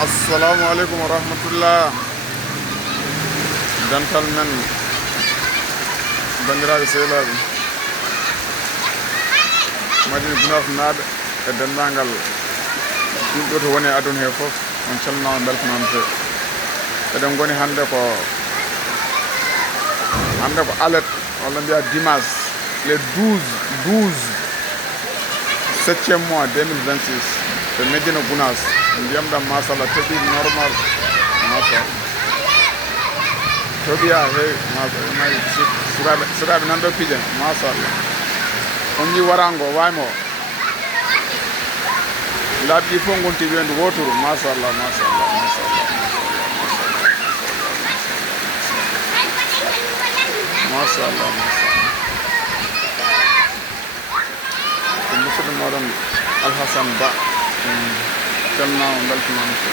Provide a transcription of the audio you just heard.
assalamu alaikum wa rahmatullah. Dental men bandiraɓe sehlaɓe Madina Gunaas naaɓe e dendagal yimɓe to woni e aduna he foof on calminama beltanama fe. Eɗen goni hande ko alet walla mbiya dimanche le 12 7e mois 2026 to Madiina Gunaas. Ndiyam ɗam machallah toɓi normal machallah toɓi ha heewi sukaɓe nanɗo piije machallah. On yi warango waymo laaɓi ɗi fof gonti wiyendu woturu machallah machallah machallah machallah ko musidɗo moɗon Alhassane Ba calminama beltanama fe.